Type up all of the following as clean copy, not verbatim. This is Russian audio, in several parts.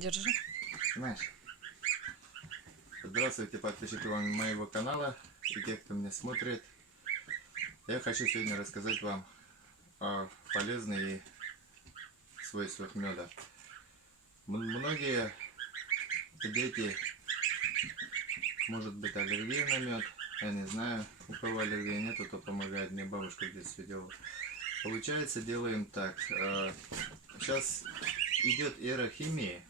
Держи. Знаешь. Здравствуйте, подписчики моего канала и те, кто меня смотрит. Я хочу сегодня рассказать вам о полезных свойствах меда. Многие дети, может быть, аллергия на мед. Я не знаю, у кого аллергии нету, то помогает. Мне бабушка в детстве делала. Получается, делаем так. Сейчас идет эра химии.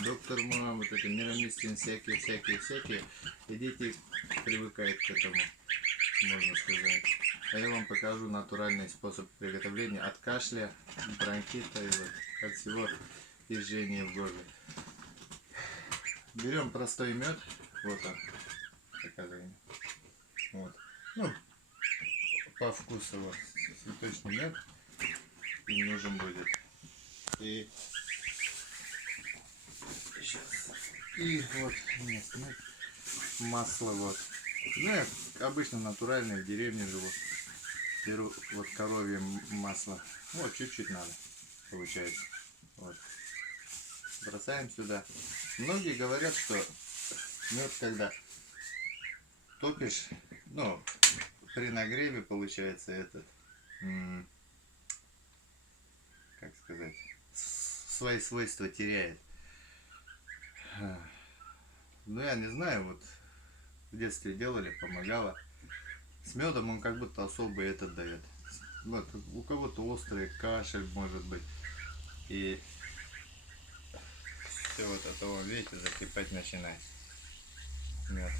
Доктор Ма, вот это мироместин, всякие. И дети привыкают к этому, можно сказать. А я вам покажу натуральный способ приготовления от кашля, бронхита и вот от всего жжения в горле. Берем простой мед. Вот он. Показываем. Вот. Ну, по вкусу вот. Цветочный мед. И нужен будет. И сейчас. И вот нет, масло вот. Ну, я обычно натуральное в деревне живу. Беру вот коровье масло. Вот чуть-чуть надо, получается. Вот. Бросаем сюда. Многие говорят, что мед, когда топишь, ну, при нагреве получается этот, как сказать, свои свойства теряет. Ну, я не знаю, вот в детстве делали, помогало. С медом он как будто особый этот дает. Вот, у кого-то острый кашель может быть. И все вот от того, видите, закипать начинает мед.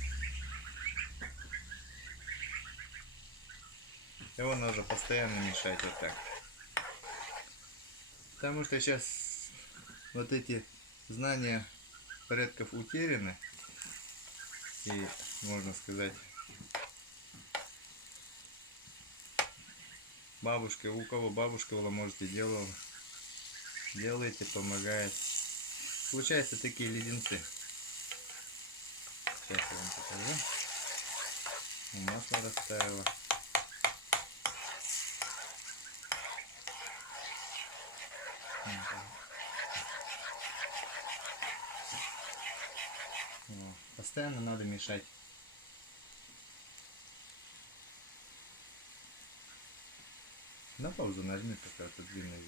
Его нужно постоянно мешать вот так. Потому что сейчас вот эти знания предков утеряны. И, можно сказать, бабушка, у кого бабушка была, может, и делала. Делаете, помогает. Получаются такие леденцы. Сейчас я вам покажу. Масло растаяло. Постоянно надо мешать. На паузу нажми, пока это длинное видео.